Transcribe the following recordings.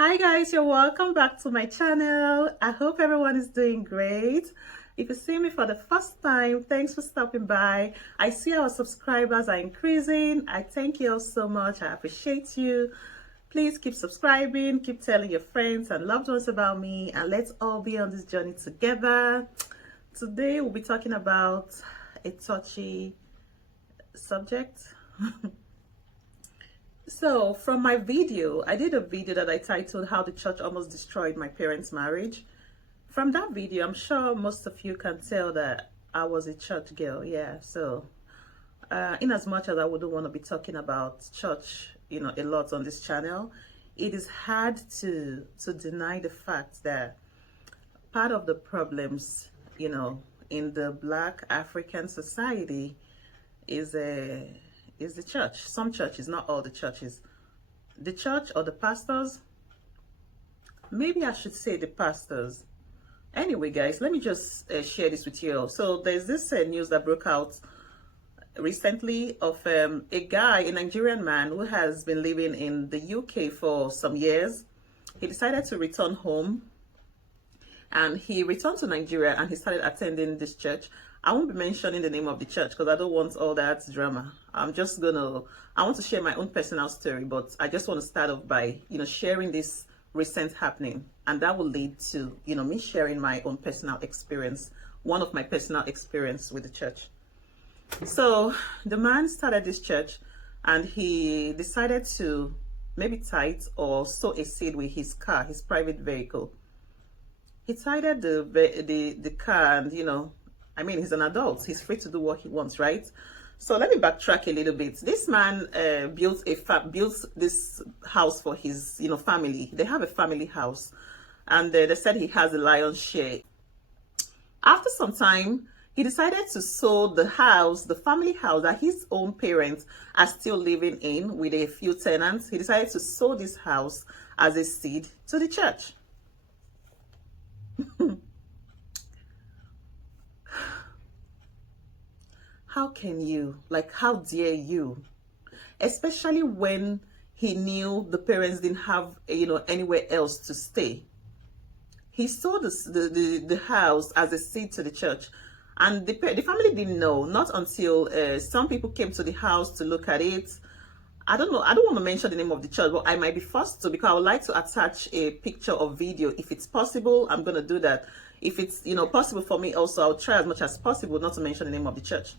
Hi guys, you're welcome back to my channel. I hope everyone is doing great. If you see me for the first time, thanks for stopping by. I see our subscribers are increasing. I thank you all so much. I appreciate you. Please keep subscribing, keep telling your friends and loved ones about me, and let's all be on this journey together. Today we'll be talking about a touchy subject. So from my video, I did a video that I titled How the Church Almost Destroyed My Parents' Marriage. From that video, I'm sure most of you can tell that I was a church girl. Yeah, so in as much as I wouldn't want to be talking about church, a lot on this channel, it is hard to deny the fact that part of the problems, in the Black African society is the church. Some churches, not all the churches. The church or the pastors, maybe I should say the pastors. Anyway, guys, let me just share this with you. So there's this news that broke out recently of a guy, a Nigerian man who has been living in the UK for some years. He decided to return home, and he returned to Nigeria and he started attending this church. I won't be mentioning the name of the church because I don't want all that drama. I want to share my own personal story, but I just want to start off by, sharing this recent happening. And that will lead to, me sharing my own personal experience, one of my personal experience with the church. So the man started this church and he decided to maybe tithe or sow a seed with his car, his private vehicle. He tithed the car, and he's an adult. He's free to do what he wants, right? So let me backtrack a little bit. This man built this house for his family. They have a family house, and they said he has a lion's share. After some time, he decided to sell the house, the family house that his own parents are still living in with a few tenants. He decided to sell this house as a seed to the church. How can you, how dare you, especially when he knew the parents didn't have anywhere else to stay. He sold the house as a seed to the church, and the family didn't know, not until some people came to the house to look at it. I don't know, I don't want to mention the name of the church, but I might be forced to, because I would like to attach a picture or video. If it's possible, I'm going to do that. If it's possible for me also, I'll try as much as possible not to mention the name of the church.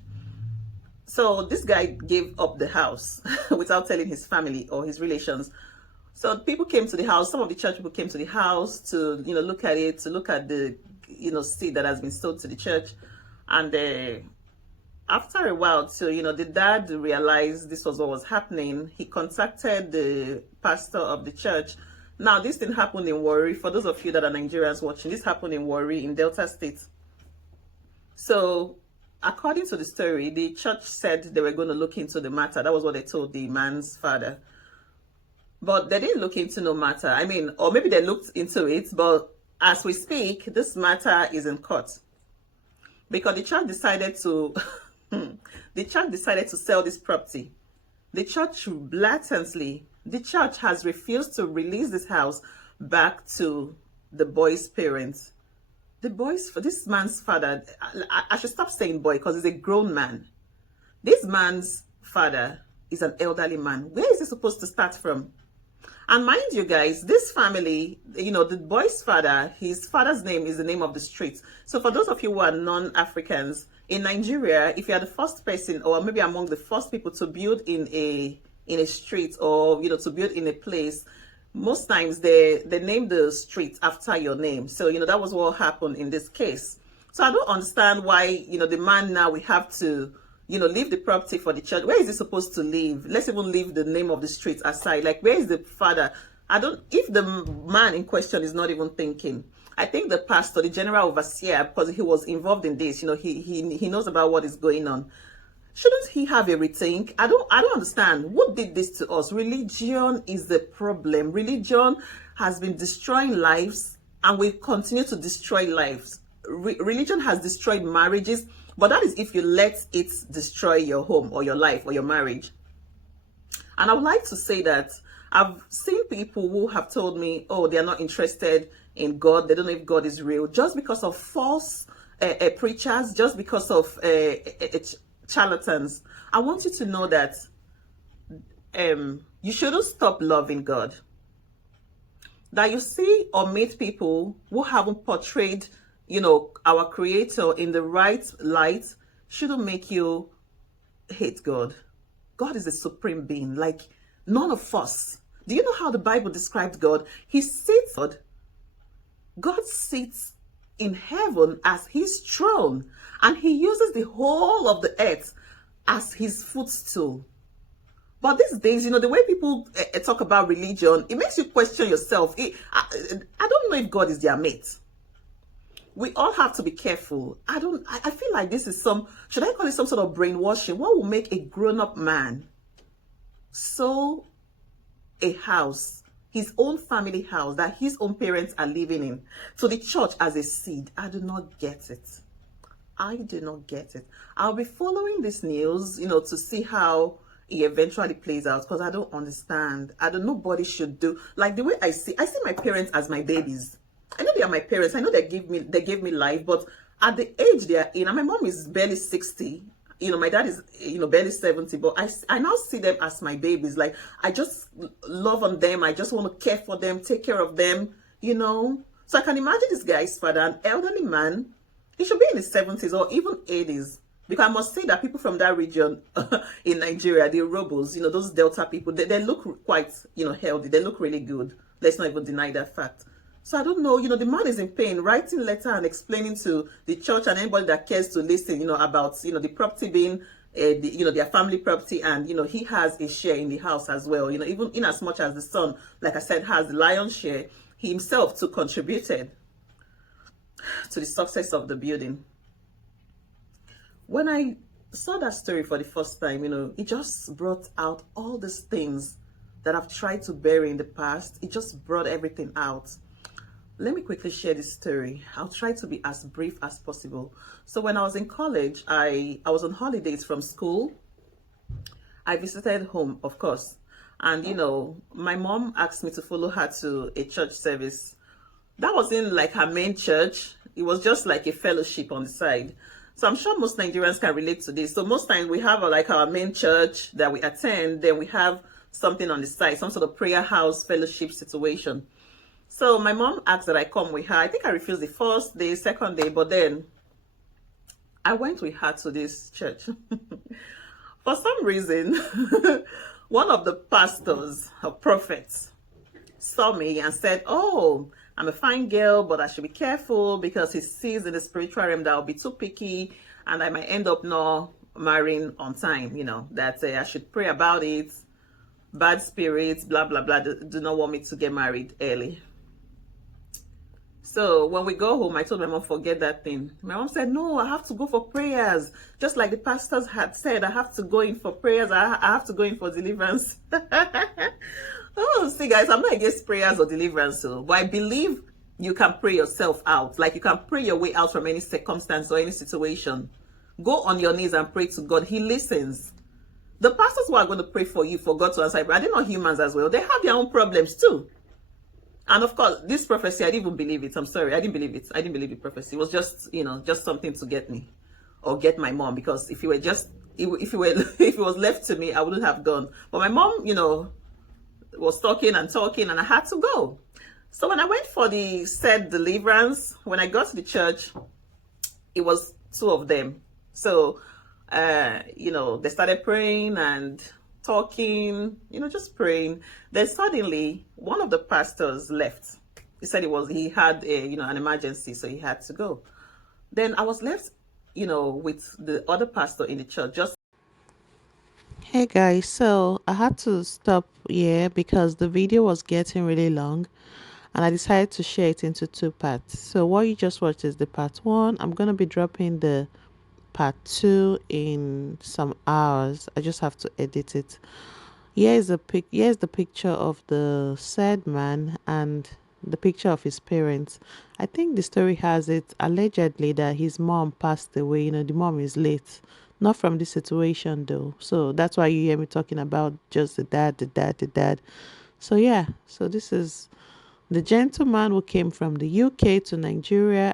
So this guy gave up the house without telling his family or his relations. So people came to the house. Some of the church people came to the house to look at it, to look at the seed that has been sold to the church. And after a while, the dad realized this was what was happening. He contacted the pastor of the church. Now, this didn't happen in Warri. For those of you that are Nigerians watching, this happened in Warri in Delta State. So according to the story, the church said they were going to look into the matter. That was what they told the man's father. But they didn't look into no matter. Or maybe they looked into it, but as we speak, this matter is in court. Because the church decided to sell this property. The church has refused to release this house back to the boy's parents. This man's father, I should stop saying boy because he's a grown man. This man's father is an elderly man. Where is he supposed to start from? And mind you guys, this family, the boy's father, his father's name is the name of the street. So for those of you who are non-Africans, in Nigeria, if you are the first person or maybe among the first people to build in a street or, to build in a place, most times they name the street after your name. So, that was what happened in this case. So I don't understand why, the man now we have to, leave the property for the church. Where is he supposed to live? Let's even leave the name of the street aside. Where is the father? If the man in question is not even thinking, I think the pastor, the general overseer, because he was involved in this, he knows about what is going on. Shouldn't he have a rethink? I don't understand. What did this to us? Religion is the problem. Religion has been destroying lives and will continue to destroy lives. Religion has destroyed marriages, but that is if you let it destroy your home or your life or your marriage. And I would like to say that I've seen people who have told me, oh, they are not interested in God. They don't know if God is real, just because of false preachers, just because of charlatans. I want you to know that you shouldn't stop loving God. That you see or meet people who haven't portrayed, our Creator in the right light shouldn't make you hate God. God is a supreme being, like none of us. Do you know how the Bible describes God? God sits in heaven as his throne, and he uses the whole of the earth as his footstool. But these days, the way people talk about religion, it makes you question yourself. I don't know if God is their mate. We all have to be careful. I feel like this is should I call it some sort of brainwashing? What will make a grown-up man sow a house, his own family house that his own parents are living in, to the church as a seed? I do not get it. I do not get it. I'll be following this news, to see how it eventually plays out, because I don't understand. Nobody should do like the way I see my parents as my babies. I know they are my parents. I know they gave me life, but at the age they are in, and my mom is barely 60. My dad is, barely 70, but I now see them as my babies. Like, I just love on them. I just want to care for them, take care of them, So I can imagine this guy's father, an elderly man. He should be in his 70s or even 80s. Because I must say that people from that region in Nigeria, the Robos, those Delta people, they look quite, healthy. They look really good. Let's not even deny that fact. So I don't know, the man is in pain, writing letter and explaining to the church and anybody that cares to listen, about, the property being, their family property, and, he has a share in the house as well. Even in as much as the son, like I said, has the lion's share, he himself too contributed to the success of the building. When I saw that story for the first time, it just brought out all these things that I've tried to bury in the past. It just brought everything out. Let me quickly share this story. I'll try to be as brief as possible. So when I was in college, I was on holidays from school. I visited home, of course. And, my mom asked me to follow her to a church service. That wasn't like her main church. It was just like a fellowship on the side. So I'm sure most Nigerians can relate to this. So most times we have like our main church that we attend, then we have something on the side, some sort of prayer house fellowship situation. So my mom asked that I come with her. I think I refused the first day, second day, but then I went with her to this church. For some reason, one of the pastors or prophets saw me and said, oh, I'm a fine girl, but I should be careful because he sees in the spiritual realm that I'll be too picky and I might end up not marrying on time, that I should pray about it. Bad spirits, blah, blah, blah, do not want me to get married early. So when we go home, I told my mom, forget that thing. My mom said, no, I have to go for prayers. Just like the pastors had said, I have to go in for prayers. I have to go in for deliverance. Oh, see, guys, I'm not against prayers or deliverance, but I believe you can pray yourself out. Like, you can pray your way out from any circumstance or any situation. Go on your knees and pray to God. He listens. The pastors who are going to pray for you, for God to answer, but they're not humans as well. They have their own problems too. And of course, this prophecy, I didn't even believe it. I'm sorry, I didn't believe it. I didn't believe the prophecy. It was just, just something to get me or get my mom. Because if it was left to me, I wouldn't have gone. But my mom, was talking and I had to go. So when I went for the said deliverance, when I got to the church, it was two of them. So, they started praying and talking, just praying. Then suddenly, one of the pastors left. He said he had an emergency, so he had to go. Then I was left, with the other pastor in the church, just. Hey guys, so I had to stop here because the video was getting really long and I decided to share it into two parts. So what you just watched is the part one. I'm going to be dropping the part two in some hours. I just have to edit it. Here's the picture of the said man and the picture of his parents. I think the story has it allegedly that his mom passed away. The mom is late. Not from this situation though. So that's why you hear me talking about just the dad. So yeah, so this is the gentleman who came from the UK to Nigeria